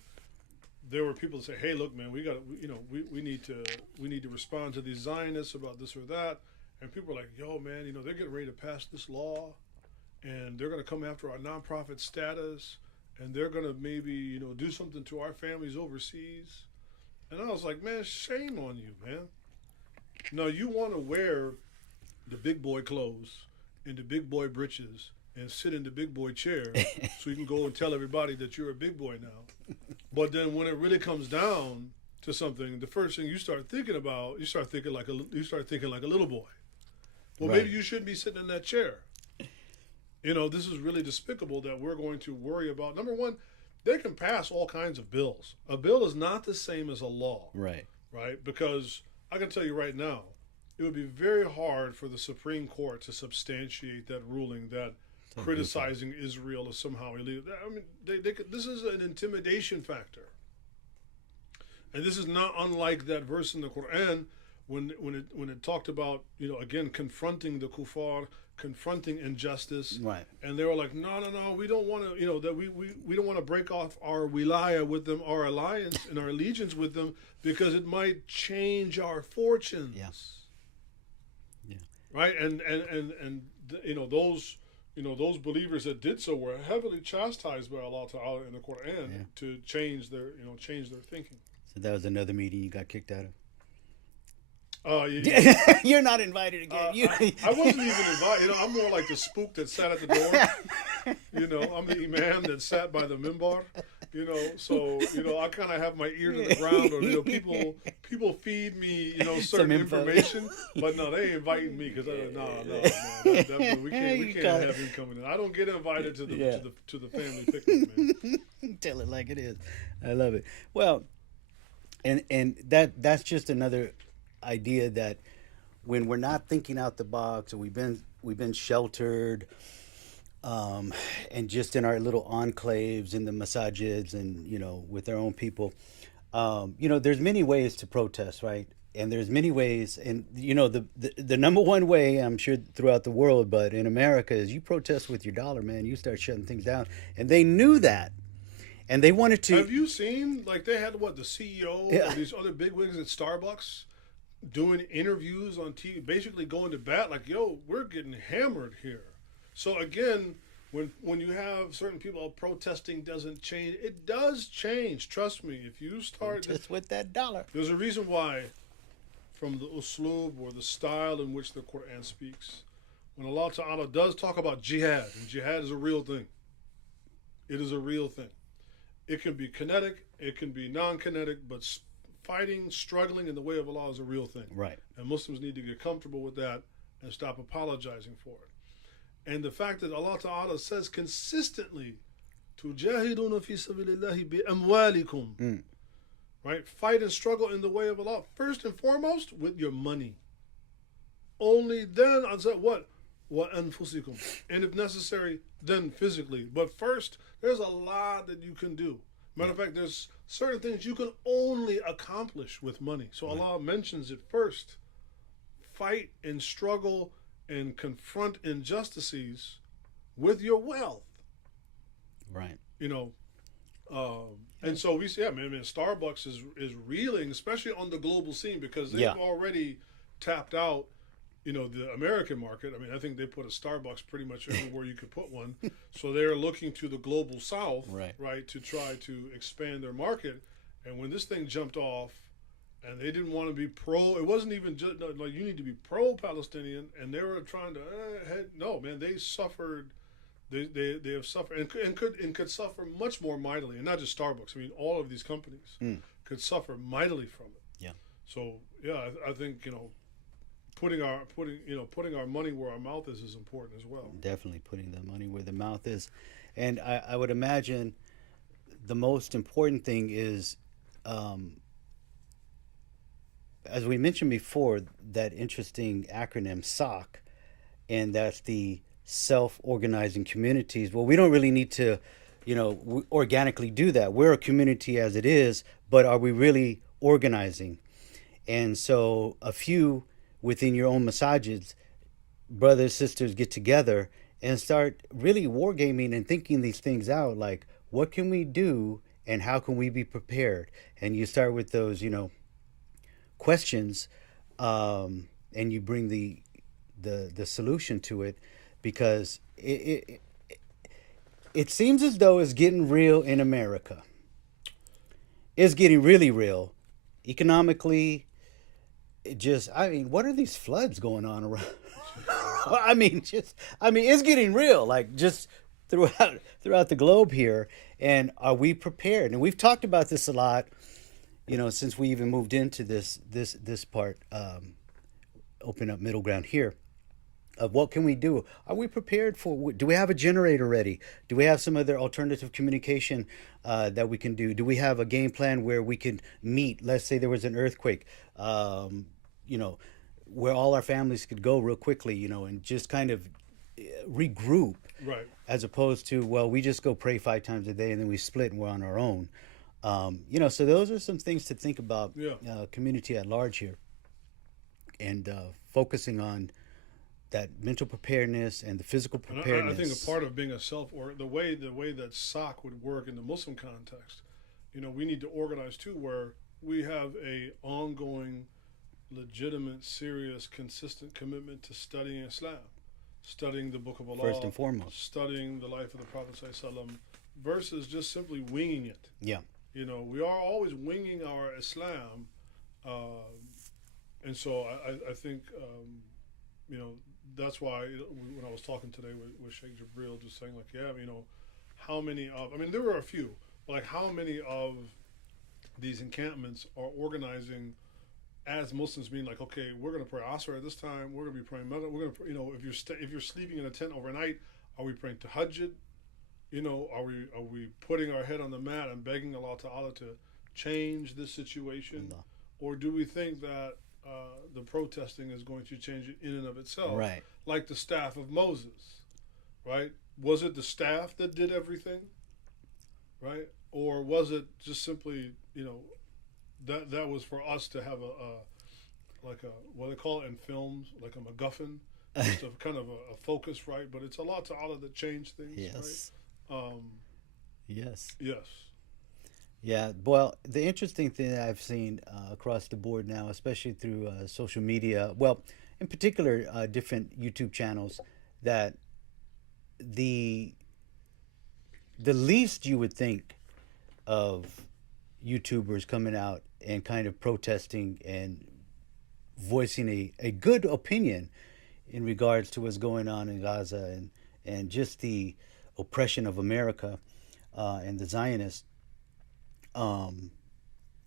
there were people that say, hey, look, man, we got to, we need to respond to these Zionists about this or that. And people are like, yo, man, they're getting ready to pass this law, and they're going to come after our nonprofit status, and they're going to maybe, do something to our families overseas. And I was like, man, shame on you, man. No, you want to wear the big boy clothes and the big boy britches and sit in the big boy chair so you can go and tell everybody that you're a big boy now. But then when it really comes down to something, the first thing you start thinking about, you start thinking like a little boy. Well, maybe you shouldn't be sitting in that chair. This is really despicable that we're going to worry about. Number one, they can pass all kinds of bills. A bill is not the same as a law. Right. Right? Because I can tell you right now, it would be very hard for the Supreme Court to substantiate that ruling that criticizing Israel is somehow illegal. I mean, this is an intimidation factor. And this is not unlike that verse in the Quran when it talked about, again, confronting the kuffar, confronting injustice. Right. And they were like, no, we don't want to, that we don't want to break off our wilaya with them, our alliance and our allegiance with them, because it might change our fortunes. Yes. Yeah. Right? And those believers that did so were heavily chastised by Allah Ta'ala in the Quran to change their thinking. So that was another meeting you got kicked out of? Yeah. You're not invited again. I wasn't even invited. I'm more like the spook that sat at the door. I'm the imam that sat by the minbar. So I kind of have my ear to the ground, or people feed me certain information, but no, they ain't inviting me because we can't have him coming in. I don't get invited to the family picnic, man. Tell it like it is. I love it. Well, and that's just another idea that when we're not thinking out the box, or we've been sheltered, and just in our little enclaves in the masajids and with our own people, there's many ways to protest, right? and there's many ways, and the number one way, I'm sure throughout the world, but in America, is you protest with your dollar, man. You start shutting things down, and they knew that, and they wanted to. Have you seen, like, they had what, the CEO Yeah. or these other bigwigs at Starbucks doing interviews on TV, basically going to bat, like, yo, we're getting hammered here. So again, when you have certain people protesting doesn't change, it does change. Trust me. If you start Just with that dollar. there's a reason why, from the uslub or the style in which the Quran speaks, when Allah Ta'ala does talk about jihad, and jihad is a real thing. It is a real thing. It can be kinetic, it can be non-kinetic, but fighting, struggling in the way of Allah is a real thing. Right. And Muslims need to get comfortable with that and stop apologizing for it. And the fact that Allah Ta'ala says consistently, تُجَاهِدُونَ فِي سَبِيلِ اللَّهِ بِأَمْوَالِكُمْ. Right? Fight and struggle in the way of Allah. First and foremost, with your money. Only then, I said, what? وَأَنفُسِكُمْ. And if necessary, then physically. But first, there's a lot that you can do. Matter of fact, there's certain things you can only accomplish with money. So Allah mentions it first. Fight and struggle and confront injustices with your wealth. Right. And so we see, man, Starbucks is reeling, especially on the global scene, because they've already tapped out, the American market. I mean, I think they put a Starbucks pretty much everywhere you could put one. So they're looking to the global south, right, to try to expand their market. And when this thing jumped off, and they didn't want to be it wasn't even just like you need to be pro-Palestinian, and they were trying to, no, man, they suffered. They have suffered and could suffer much more mightily, and not just Starbucks. I mean, all of these companies could suffer mightily from it. Yeah. So I think putting our money where our mouth is important as well. Definitely putting the money where the mouth is, and I would imagine the most important thing is, as we mentioned before, that interesting acronym SOC, and that's the self-organizing communities. Well, we don't really need to, organically do that. We're a community as it is, but are we really organizing? And so a few within your own masajids, brothers, sisters, get together and start really wargaming and thinking these things out, like, what can we do and how can we be prepared? And you start with those, questions, and you bring the solution to it, because it seems as though it's getting real in America. It's getting really real economically. What are these floods going on around? It's getting real, like, just throughout the globe here. And are we prepared? And we've talked about this a lot, since we even moved into this part, open up middle ground here, of what can we do? Are we prepared for? Do we have a generator ready? Do we have some other alternative communication that we can do? Do we have a game plan where we can meet? Let's say there was an earthquake, where all our families could go real quickly, and just kind of regroup. Right. As opposed to, well, we just go pray 5 times a day and then we split and we're on our own. So those are some things to think about, community at large here, and focusing on that mental preparedness and the physical preparedness. And I think a part of being the way that SOC would work in the Muslim context, we need to organize too, where we have a ongoing, legitimate, serious, consistent commitment to studying Islam, studying the Book of Allah, first and foremost, studying the life of the Prophet ﷺ, versus just simply winging it. Yeah. We are always winging our Islam, and so I think, that's why when I was talking today with Sheikh Jibril, just saying, like, how many of, there were a few, but like, how many of these encampments are organizing as Muslims, being like, okay, we're going to pray Asr at this time, we're going to be praying Maghrib, we're going to, if you're sleeping in a tent overnight, are we praying Tahajjud? Are we putting our head on the mat and begging Allah Ta'ala to change this situation? Allah. Or do we think that the protesting is going to change it in and of itself? Right. Like the staff of Moses, right? Was it the staff that did everything, right? Or was it just simply, that was for us to have like a what they call it in films, like a MacGuffin. It's a kind of a focus, right? But it's Allah Ta'ala that changed things, Yes. right? Yes. Yes. Yeah. Well, the interesting thing that I've seen across the board now, especially through social media, well, in particular, different YouTube channels, that the the least you would think of YouTubers coming out and kind of protesting and voicing a good opinion in regards to what's going on in Gaza and just the oppression of America and the Zionists, um,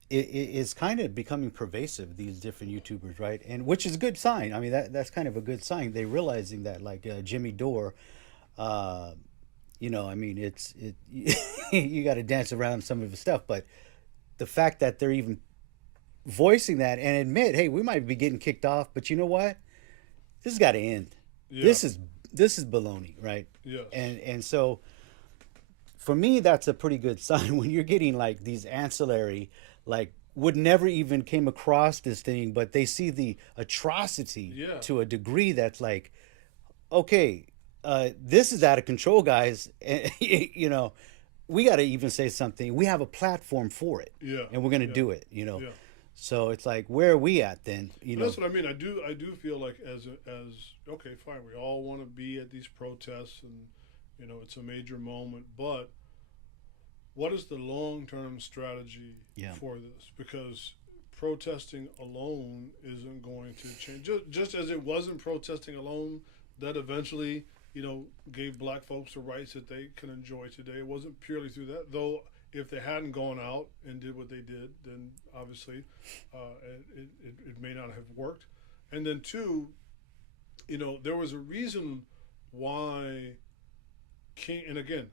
it's kind of becoming pervasive, these different YouTubers, right? And which is a good sign. I mean, that's kind of a good sign. They're realizing that, like Jimmy Dore, uh, I mean, you got to dance around some of the stuff, but the fact that they're even voicing that and admit, hey, we might be getting kicked off, but you know what? This has got to end. Yeah. This is baloney, right? Yes. And so for me, that's a pretty good sign when you're getting like these ancillary, like would never even came across this thing, but they see the atrocity Yeah. to a degree that's like, okay, this is out of control, guys. And, we got to even say something. We have a platform for it, Yeah. and we're going to Yeah. do it. Yeah. So it's like, where are we at then? That's what I mean. I do feel like as okay, fine. We all want to be at these protests, and it's a major moment. But what is the long-term strategy for this? Because protesting alone isn't going to change. Just as it wasn't protesting alone that eventually gave black folks the rights that they can enjoy today. It wasn't purely through that, though. If they hadn't gone out and did what they did, then obviously it may not have worked. And then two, there was a reason why King, and again,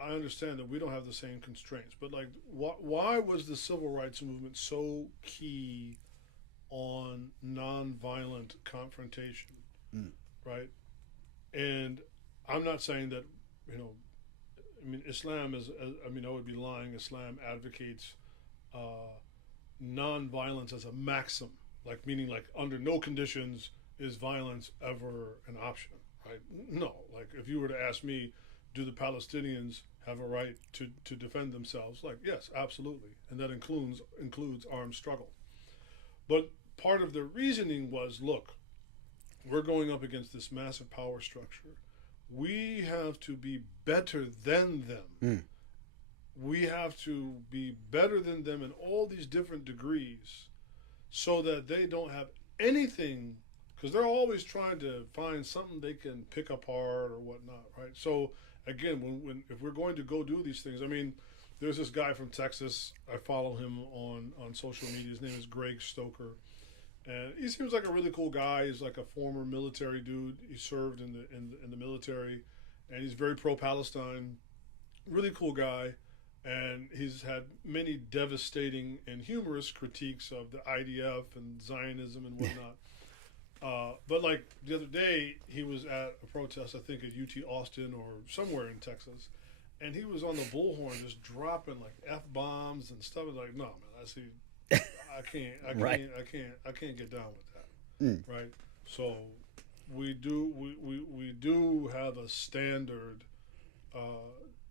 I understand that we don't have the same constraints, but like, why was the civil rights movement so key on nonviolent confrontation, right? And I'm not saying that, Islam is, I would be lying. Islam advocates nonviolence as a maxim, like meaning like under no conditions is violence ever an option, right? No, like if you were to ask me, do the Palestinians have a right to defend themselves? Like, yes, absolutely, and that includes armed struggle. But part of the reasoning was, look, we're going up against this massive power structure. We have to be better than them. We have to be better than them in all these different degrees so that they don't have anything, because they're always trying to find something they can pick apart or whatnot, right? So again, when if we're going to go do these things, there's this guy from Texas. I follow him on social media. His name is Greg Stoker. And he seems like a really cool guy. He's like a former military dude. He served in the military, and he's very pro-Palestine. Really cool guy, and he's had many devastating and humorous critiques of the IDF and Zionism and whatnot. But like the other day, he was at a protest, I think at UT Austin or somewhere in Texas, and he was on the bullhorn just dropping like F-bombs and stuff. I was like, no, man, I can't get down with that. Right. So we do have a standard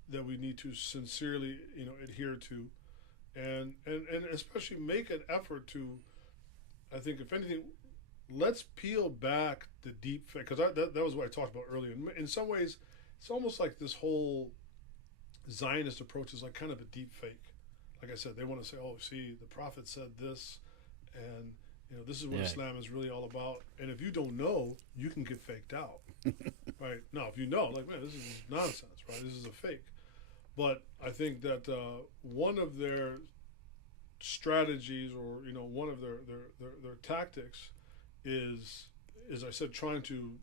that we need to sincerely, adhere to, and especially make an effort to. I think if anything, let's peel back the deep fake, because that was what I talked about earlier. In some ways, it's almost like this whole Zionist approach is like kind of a deep fake. Like I said, they want to say, "Oh, see, the Prophet said this, and this is what Islam is really all about." And if you don't know, you can get faked out, right? Now, if you know, like, man, this is nonsense, right? This is a fake. But I think that one of their strategies, or one of their tactics, is I said, trying to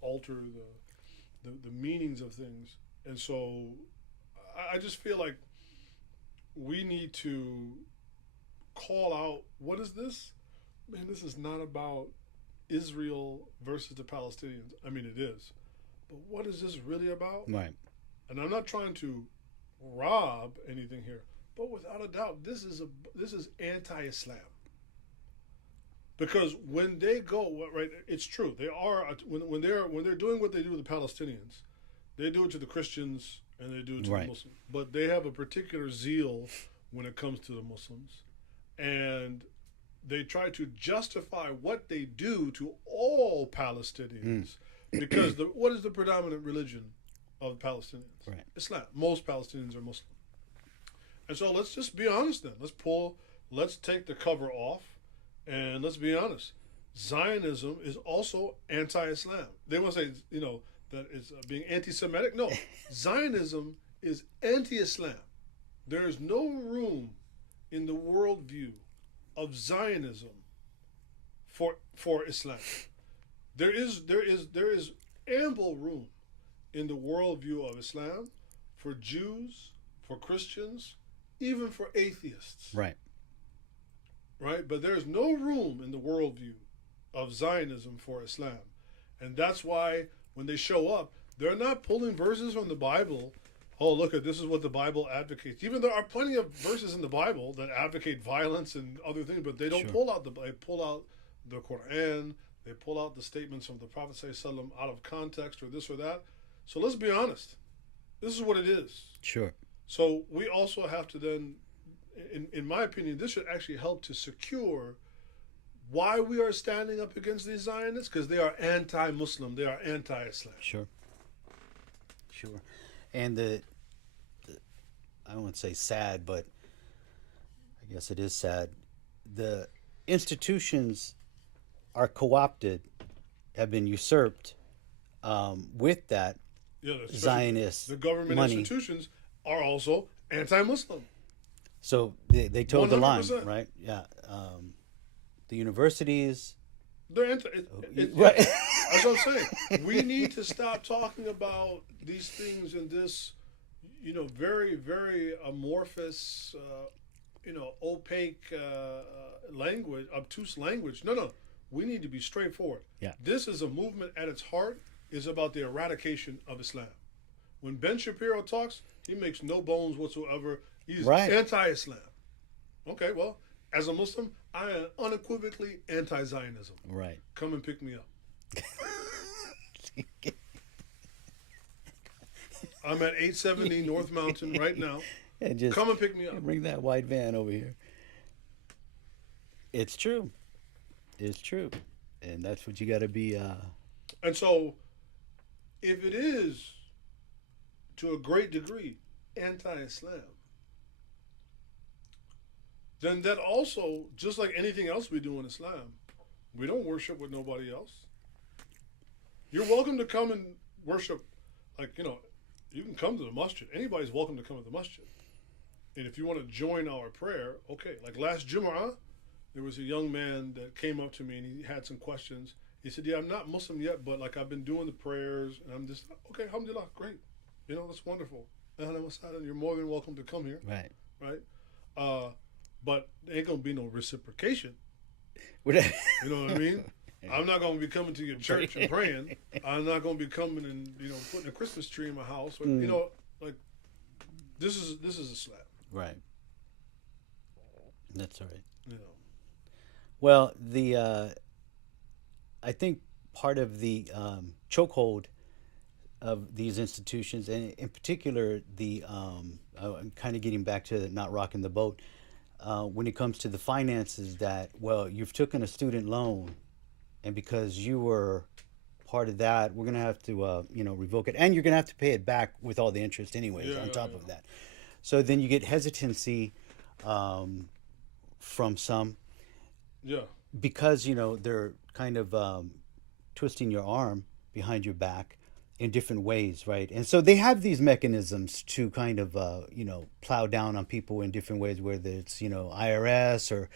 alter the meanings of things. And so I just feel like we need to call out, what is this? Man, this is not about Israel versus the Palestinians. I mean, it is. But what is this really about? Right. And I'm not trying to rob anything here, but without a doubt, this is anti-Islam. Because when they go right, it's true. They are when they're doing what they do to the Palestinians, they do it to the Christians and they do it to the Muslims. But they have a particular zeal when it comes to the Muslims, and they try to justify what they do to all Palestinians because what is the predominant religion of Palestinians? Right. Islam. Most Palestinians are Muslim. And so let's just be honest then. Let's take the cover off and let's be honest. Zionism is also anti-Islam. They want to say, that it's being anti-Semitic. No, Zionism is anti-Islam. There is no room in the worldview of Zionism for Islam. There is ample room in the worldview of Islam for Jews, for Christians, even for atheists. Right. Right? But there's no room in the worldview of Zionism for Islam. And that's why when they show up, they're not pulling verses from the Bible. Oh, look at this is what the Bible advocates. Even there are plenty of verses in the Bible that advocate violence and other things, but they don't pull out they pull out the Quran, they pull out the statements of the Prophet ﷺ out of context or this or that. So let's be honest. This is what it is. Sure. So we also have to then, in my opinion, this should actually help to secure why we are standing up against these Zionists, because they are anti-Muslim, they are anti-Islam. Sure. And the I don't want to say sad, but I guess it is sad. The institutions are co-opted, have been usurped with that Zionist the government money. Institutions are also anti-Muslim. So they told 100%. The line, right? Yeah. The universities. They're right. That's what I'm saying. We need to stop talking about these things in this, very, very amorphous, opaque language, obtuse language. No. We need to be straightforward. Yeah. This is a movement at its heart is about the eradication of Islam. When Ben Shapiro talks, he makes no bones whatsoever. He's anti-Islam. Okay, well, as a Muslim, I am unequivocally anti-Zionism. Right. Come and pick me up. I'm at 870 North Mountain right now. And come and pick me up. Bring that white van over here. It's true. It's true. And that's what you got to be. And so, if it is, to a great degree, anti-Islam, then that also, just like anything else we do in Islam, we don't worship with nobody else. You're welcome to come and worship, you can come to the masjid. Anybody's welcome to come to the masjid. And if you want to join our prayer, okay. Like last Jumu'ah, there was a young man that came up to me and he had some questions. He said, I'm not Muslim yet, but I've been doing the prayers and I'm just, okay, alhamdulillah, great. That's wonderful. You're more than welcome to come here. Right. Right? But there ain't going to be no reciprocation. You know what I mean? I'm not going to be coming to your church and praying. I'm not going to be coming and, putting a Christmas tree in my house. Or, this is Islam. Right. That's right. Well, I think part of the chokehold of these institutions, and in particular, I'm kind of getting back to not rocking the boat, when it comes to the finances that, you've taken a student loan, and because you were part of that, we're going to have to, revoke it. And you're going to have to pay it back with all the interest anyways on top of that. So then you get hesitancy from some. Yeah. Because, they're kind of twisting your arm behind your back in different ways, right? And so they have these mechanisms to kind of, plow down on people in different ways, whether it's, IRS or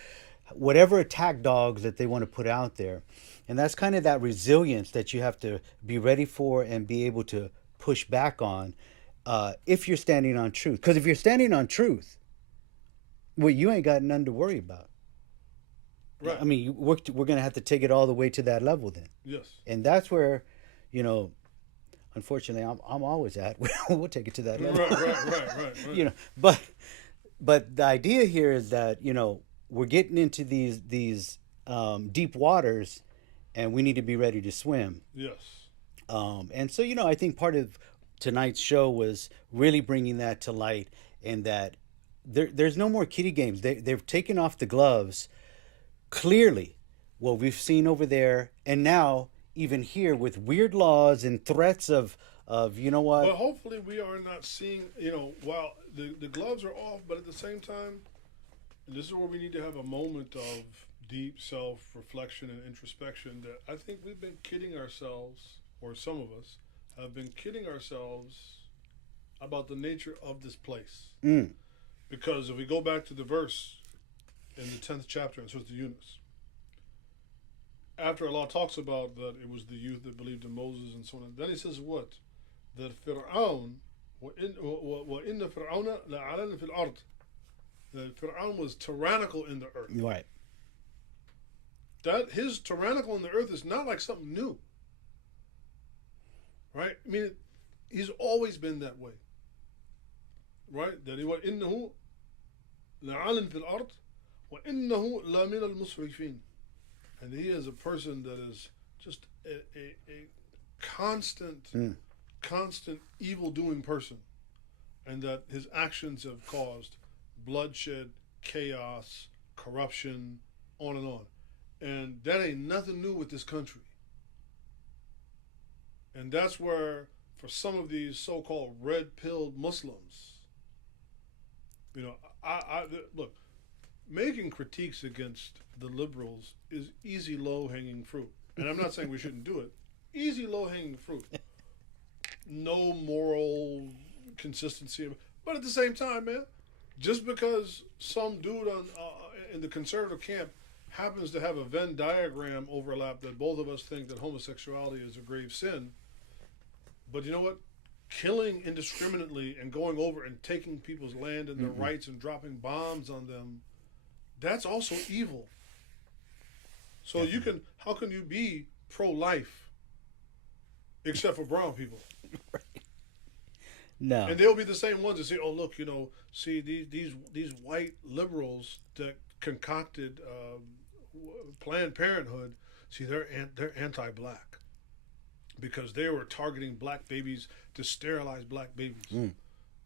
whatever attack dogs that they want to put out there. And that's kind of that resilience that you have to be ready for and be able to push back on if you're standing on truth. Because if you're standing on truth, you ain't got nothing to worry about. Right. I mean, we're going to have to take it all the way to that level then. Yes. And that's where, unfortunately, I'm always at. We'll take it to that level. Right. But the idea here is that, we're getting into these deep waters, and we need to be ready to swim. Yes. And so, I think part of tonight's show was really bringing that to light, and that there's no more kiddie games. They've taken off the gloves. Clearly, what we've seen over there, and now even here with weird laws and threats of you know what? But hopefully we are not seeing, while the gloves are off, but at the same time, this is where we need to have a moment of deep self-reflection and introspection that I think we've been kidding ourselves, or some of us have been kidding ourselves about the nature of this place. Because if we go back to the verse in the 10th chapter in Surah Yunus, after Allah talks about that it was the youth that believed in Moses and so on, then he says what? That Fir'aun, وَإِنَّ فِرْعَوْنَ لَعَلَنَ فِي الْأَرْضِ, that Fir'aun was tyrannical in the earth. Right. That his tyrannical in the earth is not like something new. Right? I mean, he's always been that way. Right? That he was إِنَّهُ لَعَلَنَ فِي الْأَرْضِ وَإِنَّهُ لَمِنَ الْمُسْرِفِينَ. And he is a person that is just a constant evil-doing person. And that his actions have caused bloodshed, chaos, corruption, on and on. And that ain't nothing new with this country. And that's where, for some of these so-called red-pilled Muslims, look, making critiques against the liberals is easy, low-hanging fruit. And I'm not saying we shouldn't do it. Easy, low-hanging fruit. No moral consistency. But at the same time, man, just because some dude in the conservative camp happens to have a Venn diagram overlap that both of us think that homosexuality is a grave sin, but you know what? Killing indiscriminately and going over and taking people's land and their rights and dropping bombs on them, that's also evil. So how can you be pro-life except for brown people? Right. No. And they'll be the same ones that say, oh, look, see these white liberals that concocted Planned Parenthood, see, they're anti-black because they were targeting black babies to sterilize black babies.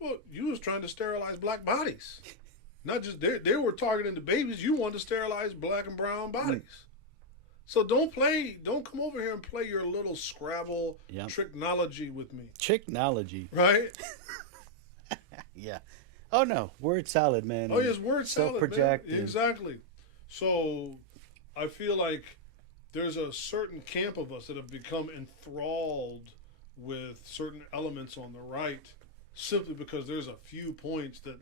Well, you was trying to sterilize black bodies. Not just they were targeting the babies. You wanted to sterilize black and brown bodies. So don't come over here and play your little Scrabble tricknology with me. Tricknology. Right? Yeah. Oh, no. Word salad, man. Oh, yes, word salad, self-project. Man. Exactly. So I feel like there's a certain camp of us that have become enthralled with certain elements on the right simply because there's a few points that,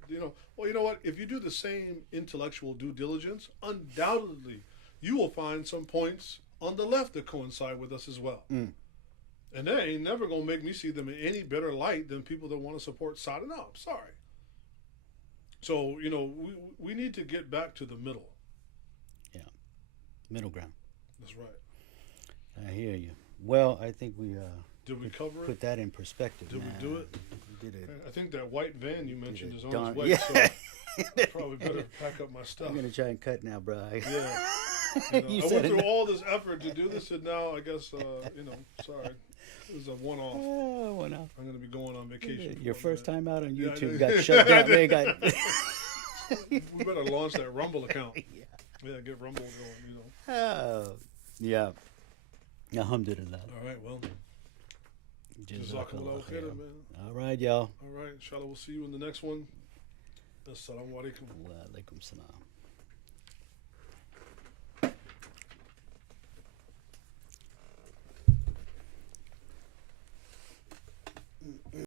well, you know what? If you do the same intellectual due diligence, undoubtedly you will find some points on the left that coincide with us as well. And that ain't never going to make me see them in any better light than people that want to support Saddam. No, I'm sorry. So, we need to get back to the middle. Yeah. Middle ground. That's right. I hear you. Well, I think we did we cover it? Put that in perspective. Did we do it? We did it. I think that white van you mentioned is on Darn, its way, yeah. so I probably better pack up my stuff. I'm going to try and cut now, bro. Yeah. I went through all this effort to do this, and now I guess, sorry. It was a one-off. One-off. I'm going to be going on vacation. Your first time out on YouTube got shut down. They got... We better launch that Rumble account. Yeah, get Rumble going, Oh, yeah. Alhamdulillah. All right, well. Jazakallah khairan, man. All right, y'all. All right, inshallah, we'll see you in the next one. Assalamu alaikum. Wa alaikum salam.